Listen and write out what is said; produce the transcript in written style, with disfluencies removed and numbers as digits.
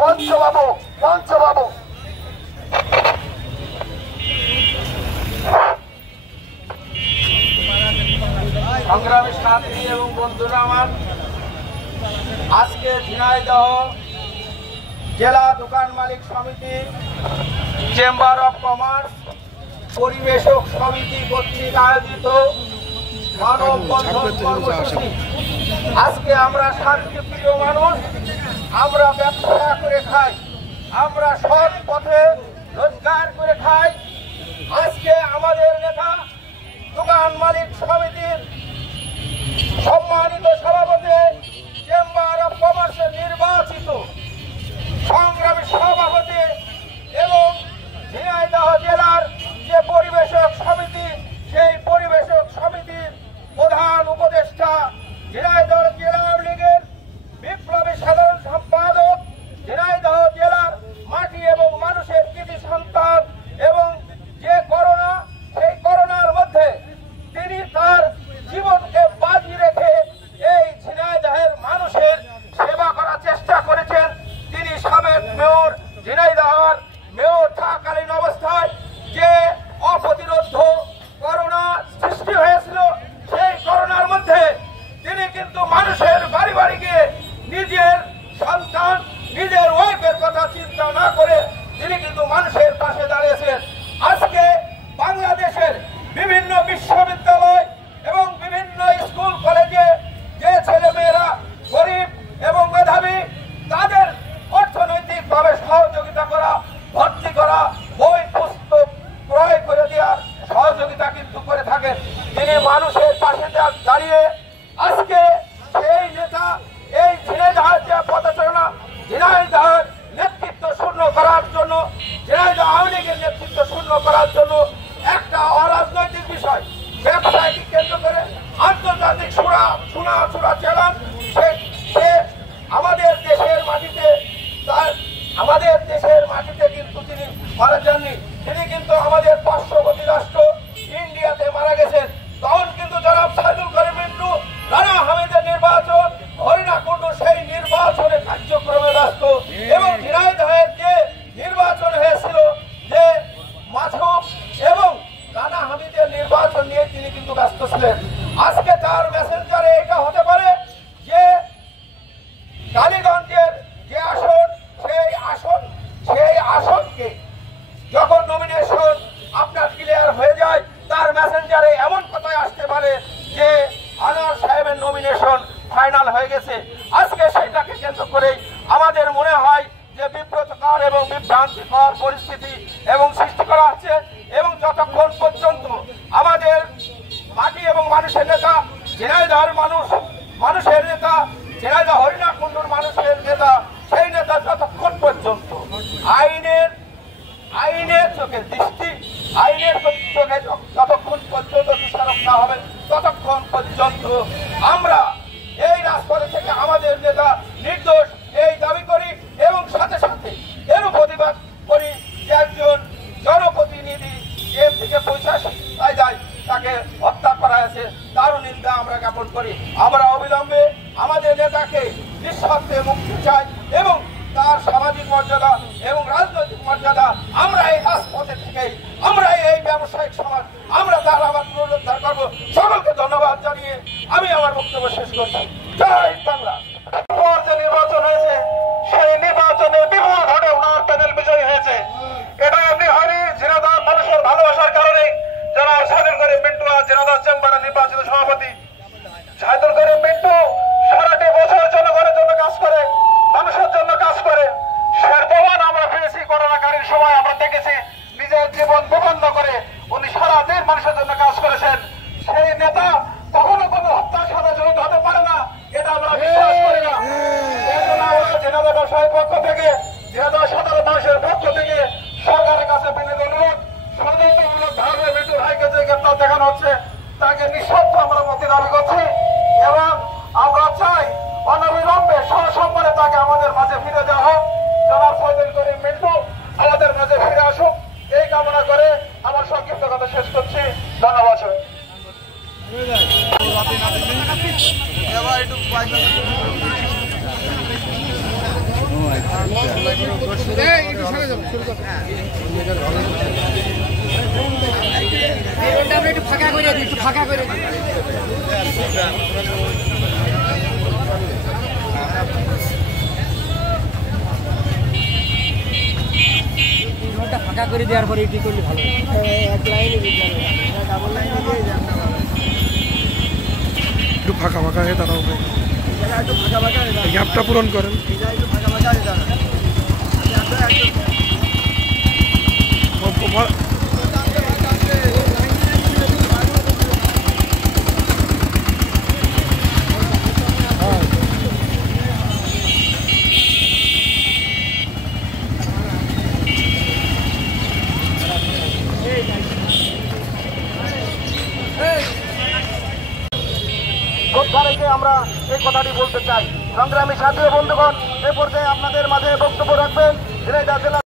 পঞ্চবাবু সংগ্রামী সাথী এবং বন্ধুরা আমার, আজকে ঝিনাইদহ জেলা দোকান মালিক সমিতি, চেম্বার অফ কমার্স, পরিবেশক সমিতি কর্তৃক আয়োজিত মানববন্ধন কর্মসূচি। আজকে আমরা শান্তিপ্রিয় মানুষ, আমরা ব্যবসা করে খাই, আমরা সৎ পথে রোজগার করে খাই। আজকে আমাদের নেতা দোকান মালিক সমিতির সম্মানিত সভাপতি, চেম্বার অফ কমার্সের নির্বাচিত সংগ্রামী সভাপতি এবং ঝিনাইদহ জেলার যে পরিবেশক সমিতি, সেই পরিবেশক সমিতির প্রধান উপদেষ্টা, ঝিনাইদহ জেলা আওয়ামী লীগের বিপ্লবী সাধারণ সম্পাদক, ঝিনাইদহ জেলার মাটি এবং মানুষের কৃতি সন্তান, এবং যে করোনা, সেই করোনার মধ্যে তিনি তার জীবনকে বাজি রেখে এই ঝিনাইদহের মানুষের সেবা করার চেষ্টা করেছেন। তিনি সাবেক মেয়র, ঝিনাইদহের মেয়র থাকাকালীন অবস্থায় যে অপ্রতিরোধ করোনা সৃষ্টি হয়েছিল, সেই করোনার মধ্যে তিনি কিন্তু মানুষের বাড়ি বাড়ি গিয়ে নিজের সন্তান, নিজের ওয়াইফের কথা চিন্তা না করে তিনি কিন্তু মানুষের পাশে দাঁড়িয়েছেন। আজকে বাংলাদেশের বিভিন্ন বিশ্ববিদ্যালয় এবং বিভিন্ন স্কুল কলেজে যে ছেলেমেয়েরা গরিব এবং মেধাবী, তাদের অর্থনৈতিকভাবে সহযোগিতা করা, ভর্তি করা, বই পুস্তক ক্রয় করে দেওয়ার সহযোগিতা কিন্তু করে থাকেন। তিনি মানুষের পাশে দাঁড়িয়ে আজকে সেই নেতা এই ঝিনাইদহের যে পদচারণা, ঝিনাইদহের নেতৃত্ব শূন্য করার জন্য, ঝিনাইদহ আওয়ামী লীগের নেতৃত্ব শূন্য করার জন্য একটা অরাজনৈতিক বিষয়, ব্যবসায়কে কেন্দ্র করে আন্তর্জাতিক সুরা চালান। সে আমাদের দেশের মাটিতে, আমাদের দেশের মাটিতে কিন্তু তিনি মারা যাননি। তিনি কিন্তু আমাদের পার্শ্ববর্তী রাষ্ট্র ইন্ডিয়াতে মারা গেছেন। তখন কিন্তু জনাব সাইদুল করিম মিন্টু, রানা হামিদের নির্বাচন, হরিণাকুণ্ড সেই নির্বাচনে কার্যক্রমে ব্যস্ত, এবং ঝিনাইদহের যে নির্বাচন হয়েছিল যে মাছুক এবং রানা হামিদের নির্বাচন নিয়ে তিনি কিন্তু ব্যস্ত ছিলেন। আজকে তার মেসেঞ্জারে এটা হতে পারে যে কালীগঞ্জের যে আসন, সেই আসনকে যখন নমিনেশন আপনার ক্লিয়ার হয়ে যায়, তার মেসেঞ্জারে এমন কথাই আসতে পারে যে আনোয়ার সাহেবের নমিনেশন ফাইনাল হয়ে গেছে। আজকে সেটাকে কেন্দ্র করেই আমাদের মনে হয় যে বিব্রতকর এবং বিভ্রান্তিকর পরিস্থিতি এবং সৃষ্টি করা হচ্ছে। এবং যতক্ষণ পর্যন্ত আমাদের মাটি এবং মানুষের নেতা, ঝিনাইদহের মানুষের নেতা, ঝিনাইদহ হরিণাকুণ্ডুর মানুষের নেতা, সেই নেতা যতক্ষণ পর্যন্ত আইনের চোখে দৃষ্টি, আইনের চোখে যতক্ষণ পর্যন্ত বিচারক না হবে, ততক্ষণ পর্যন্ত আমরা এই রাজপথে থেকে আমাদের নেতা নির্দোষ এই দাবি করি, এবং সাথে সাথে এরও প্রতিবাদ করি যে একজন জনপ্রতিনিধি এর থেকে পয়সা যায়, তাকে হত্যা করা হয়েছে, তারও নিন্দা আমরা জ্ঞাপন করি। আমরা অবিলম্বে আমাদের নেতাকে নিঃস্বার্থে মুক্তি চাই, এবং তার সামাজিক মর্যাদা এবং রাজনৈতিক মর্যাদা আমরা এই রাজপথে থেকেই, আমরা এই ব্যবসায়িক সমাজ, আমরা তার আবার পুনরুদ্ধার করব। সকলকে ধন্যবাদ জানিয়ে আমি আমার বক্তব্য শেষ করছি। জয় বাংলা। যে নির্বাচন হয়েছে, সেই নির্বাচনে বিপুল ভোটে ওনার প্যানেল বিজয়ী হয়েছে। এটা এমনি হয়নি, ঝিনাইদহ মানুষের ভালোবাসার কারণে যারা সাইদুল করিম মিন্টু ঝিনাইদহ চেম্বারের নির্বাচিত সভাপতি। সাইদুল করিম মিন্টু সারাটি বছর জনগণের জন্য কাজ করে, মানুষের জন্য কাজ করে। সের প্রমাণ আমরা পেয়েছি করোনাকালীন সময়, আমরা দেখেছি নিজের জীবন বিপন্ন করে উনি সারাদিন মানুষের জন্য কাজ করেছেন। সেই নেতা কখনো কোনো হত্যার সাথে জড়িত হতে পারে না, এটা আমরা বিশ্বাস করি না। এই জন্য আমরা ঝিনাইদহ ব্যবসায়ীর পক্ষ থেকে, ঝিনাইদহ সাধারণ মানুষের পক্ষ থেকে সরকারের কাছে বিনীত অনুরোধ, ষড়যন্ত্রমূলকভাবে মিন্টু ভাইকে যে গ্রেপ্তার দেখানো হচ্ছে, তাকে নিঃশর্ত আমরা মুক্তি দাবি করছি, এবং আমরা চাই অনবিলম্বে সসম্মানে তাকে আমাদের মাঝে ফিরে দেওয়া হোক। জনাব সাইদুল করিম মিন্টু আমাদের মাঝে ফিরে আসুক, এই কামনা করে আমার সংক্ষিপ্ত কথা শেষ করছি। ধন্যবাদ। Oh my God. একটু ফাঁকা করে দিই, একটু ফাঁকা করে দিই। রোডটা ফাঁকা করে দেওয়ার পরে কি করলে ভালো? এক লাইনে ডাবল লাইনে দিয়ে একটু ফাঁকা ফাঁকা হয়ে দাঁড়াও, একটু ফাঁকা ফাঁকা গ্যাপটা পূরণ করেন। একটু ফাঁকা ফাঁকা হয়ে দাঁড়ান। শ্রদ্ধা রেখে আমরা এই কথাটি বলতে চাই। সংগ্রামী সাথী ও বন্ধুগণ, এ পর্যায়ে আপনাদের মাঝে বক্তব্য রাখবেন ঝিনাইদহ জেলা